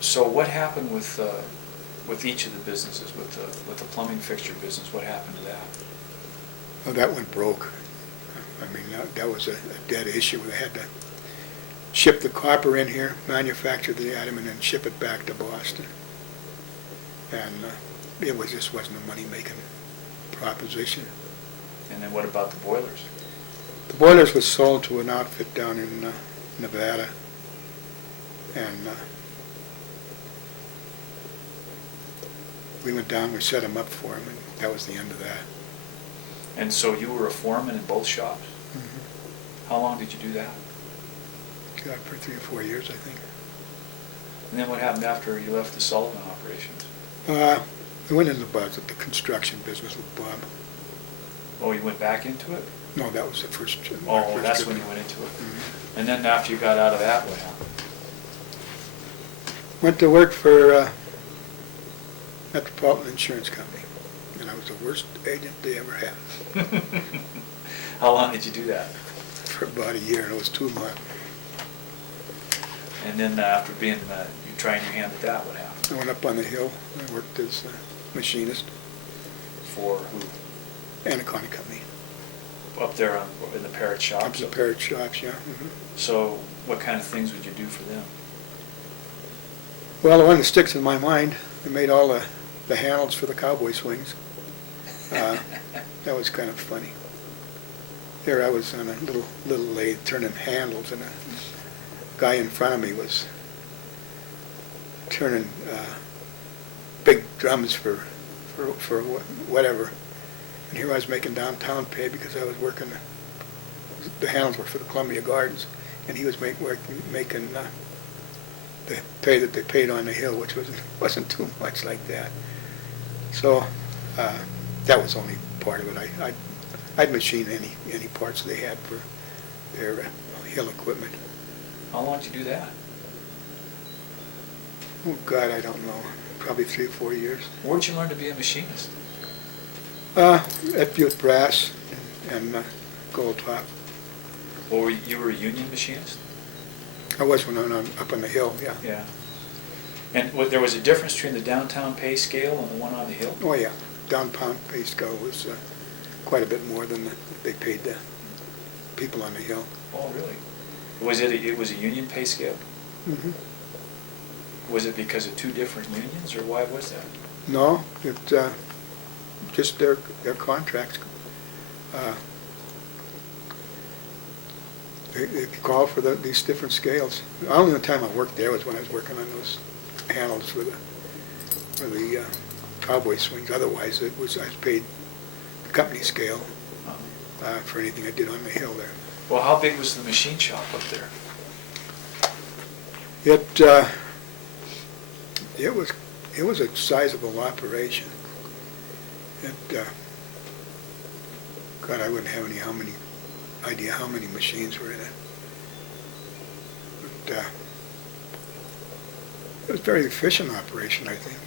So what happened with each of the businesses, with the plumbing fixture business? What happened to that? Well, that went broke. I mean, that was a dead issue. They had to ship the copper in here, manufacture the item, and then ship it back to Boston. And just wasn't a money-making proposition. And then what about the boilers? The boilers was sold to an outfit down in Nevada, and we went down, we set them up for him, and that was the end of that. And so you were a foreman in both shops? Mm-hmm. How long did you do that? God, for 3 or 4 years, I think. And then what happened after you left the Sullivan operations? I went into the construction business with Bob. Oh, you went back into it? No, that was the first. Oh, first that's trip. when you went into it. Mm-hmm. And then after you got out of that, what happened? Went to work for Metropolitan Insurance Company, and I was the worst agent they ever had. How long did you do that? For about a year, and it was too much. And then after being, you trying your hand at that, what happened? I went up on the hill, and I worked as a machinist. For who? Anaconda Company. Up there in the Parrot shops? Up in the Parrot shops, yeah. Mm-hmm. So what kind of things would you do for them? Well, the one that sticks in my mind, they made all the handles for the Cowboy swings. That was kind of funny. There I was on a little lathe turning handles, and a guy in front of me was turning big drums for whatever. And here I was making downtown pay because I was working, the handles were for the Columbia Gardens, and he was making the pay that they paid on the hill, which wasn't too much like that. So that was only part of it. I'd machine any parts they had for their hill equipment. How long did you do that? Oh God, I don't know. Probably 3 or 4 years. Where'd you learn to be a machinist? At Butte Brass and Gold Top. Well, you were a union machinist? I was when I was up on the hill, yeah. Yeah. And there was a difference between the downtown pay scale and the one on the hill? Oh yeah, downtown pay scale was quite a bit more than they paid the people on the hill. Oh, really? It was a union pay scale? Mm-hmm. Was it because of 2 different unions, or why was that? No, it just their contracts. They call for these different scales. The only time I worked there was when I was working on those handles for the Cowboy swings. Otherwise, I was paid the company scale for anything I did on the hill there. Well, how big was the machine shop up there? It was a sizable operation. God, I wouldn't have any idea how many machines were in it. But it was a very efficient operation, I think.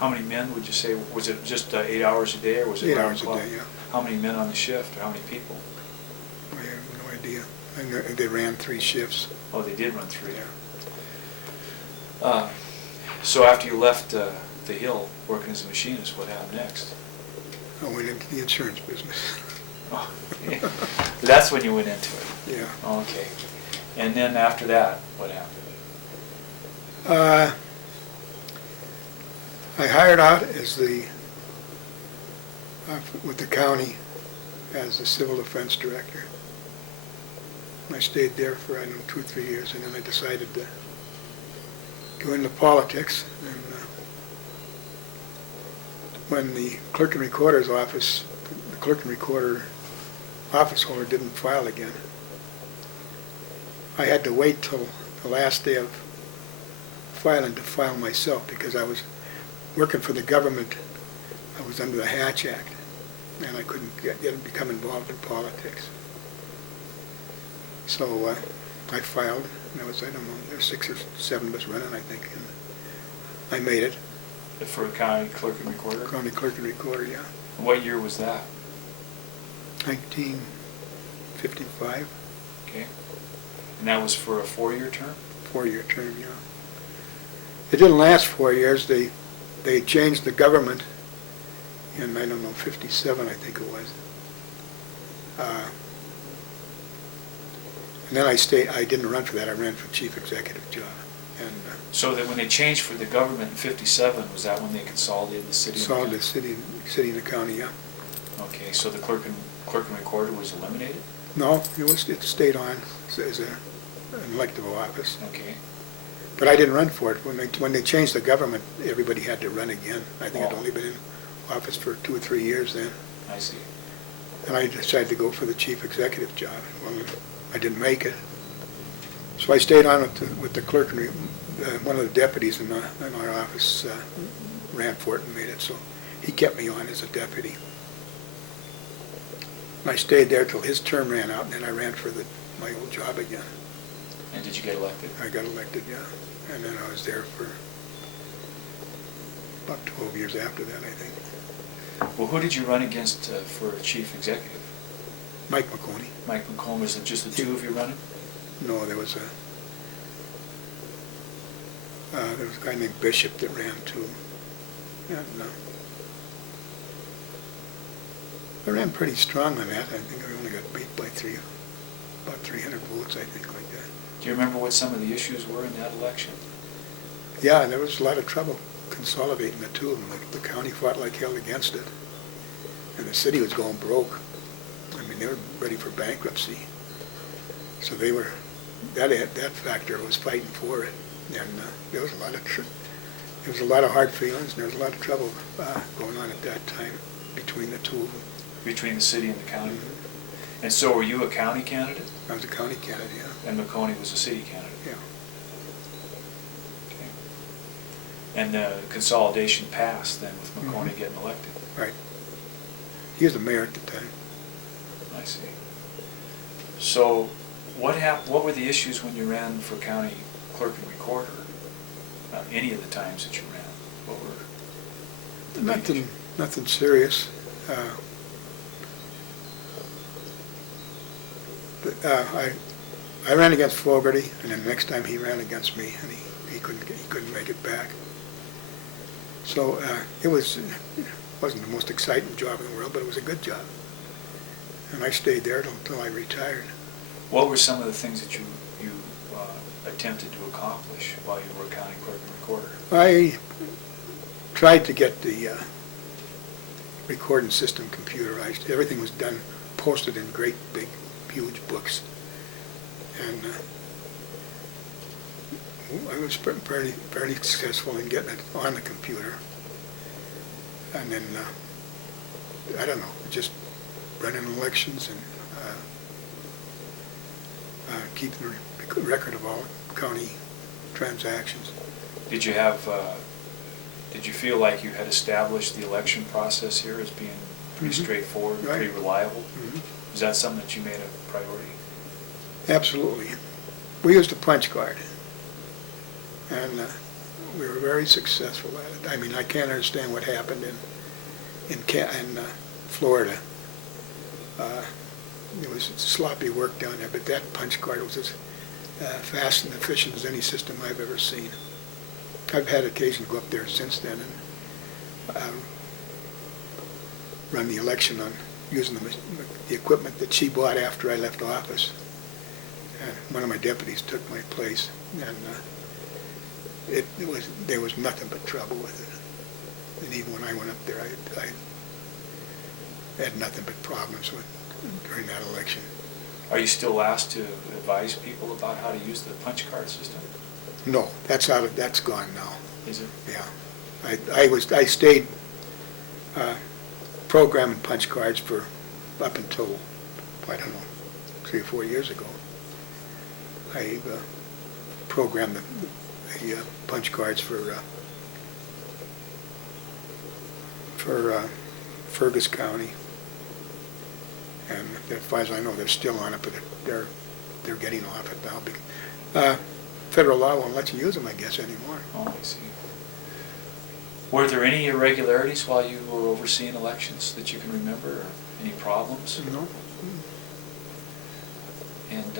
How many men would you say? Was it just 8 hours a day, or was it 8 around hours the clock? a day, yeah. How many men on the shift, or how many people? I have no idea. I know they ran 3 shifts. Oh, they did run 3. Yeah. So after you left the hill working as a machinist, what happened next? I went into the insurance business. Oh, yeah. That's when you went into it? Yeah. Okay. And then after that, what happened? I hired out as with the county as the civil defense director. I stayed there for, 2 or 3 years, and then I decided to go into politics. And when the Clerk and Recorder's office, the Clerk and Recorder office holder didn't file again, I had to wait till the last day of filing to file myself, because I was working for the government. I was under the Hatch Act, and I couldn't become involved in politics. So I filed, and there was, I don't know, there were 6 or 7 of us running, I think, and I made it. For County Clerk and Recorder? County Clerk and Recorder, yeah. What year was that? 1955. Okay. And that was for a 4-year term? 4-year term, yeah. It didn't last 4 years. They changed the government in, I don't know, 57, I think it was. And then I didn't run for that. I ran for chief executive job. And So that when they changed for the government in 57, was that when they consolidated the city? saw the city and the county, yeah. Okay, so the clerk and recorder was eliminated? No, it stayed on as an elective office. Okay. But I didn't run for it. When they changed the government, everybody had to run again. I think I'd Oh. only been in office for 2 or 3 years then. I see. And I decided to go for the chief executive job. Well, I didn't make it. So I stayed on with the clerk, and one of the deputies in our office ran for it and made it, so he kept me on as a deputy. And I stayed there till his term ran out, and then I ran for my old job again. And did you get elected? I got elected, yeah. And then I was there for about 12 years after that, I think. Well, who did you run against for chief executive? Mike McConey. Mike McComb, was it just the two of you running? No, there was a guy named Bishop that ran too. And I ran pretty strong on that. I think I only got beat by about 300 votes, I think, like that. Do you remember what some of the issues were in that election? Yeah, there was a lot of trouble consolidating the two of them. The county fought like hell against it. And the city was going broke. I mean, they were ready for bankruptcy. So they were, that factor was fighting for it. And there was a lot of hard feelings, and there was a lot of trouble going on at that time between the two of them. Between the city and the county? Mm-hmm. And so were you a county candidate? I was a county candidate, yeah. And McConey was a city candidate? Yeah. Okay. And the consolidation passed then with McConey Mhm. getting elected? Right. He was the mayor at the time. I see. So what were the issues when you ran for county clerk and recorder? Any of the times that you ran? What were the big issues? Nothing serious. I ran against Fogarty, and then the next time he ran against me, and he couldn't make it back. So it wasn't the most exciting job in the world, but it was a good job. And I stayed there until I retired. What were some of the things that you attempted to accomplish while you were a county clerk and recorder? I tried to get the recording system computerized. Everything was done, posted in great big, huge books. And I was fairly successful in getting it on the computer. And then, I don't know, just running elections and keeping a record of all county transactions. Did you feel like you had established the election process here as being pretty Mhm. straightforward, and Right. pretty reliable? Mhm. Was that something that you made a priority? Absolutely. We used a punch card, and we were very successful at it. I mean, I can't understand what happened in Florida. It was sloppy work down there, but that punch card was as fast and efficient as any system I've ever seen. I've had occasion to go up there since then and run the election on using the equipment that she bought after I left office. And one of my deputies took my place, and there was nothing but trouble with it. And even when I went up there, I had nothing but problems during that election. Are you still asked to advise people about how to use the punch card system? No, that's gone now. Is it? Yeah, I stayed programming punch cards for up until, I don't know, 3 or 4 years ago. I programmed the punch cards for Fergus County, and as far as I know, they're still on it, but they're getting off it now. Federal law won't let you use them, I guess, anymore. Oh, I see. Were there any irregularities while you were overseeing elections that you can remember, or any problems? No. And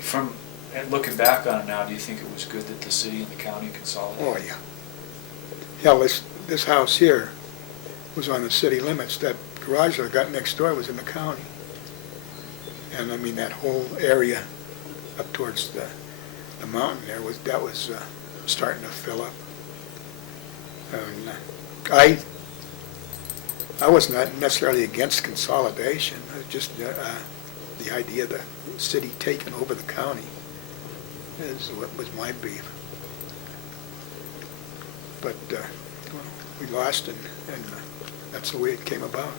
from And looking back on it now, do you think it was good that the city and the county consolidated? Oh, yeah. Hell, this house here was on the city limits. That garage that I got next door was in the county. And I mean, that whole area up towards the mountain there was starting to fill up. And I was not necessarily against consolidation. Just the idea of the city taking over the county is what was my beef. But well, we lost, and that's the way it came about.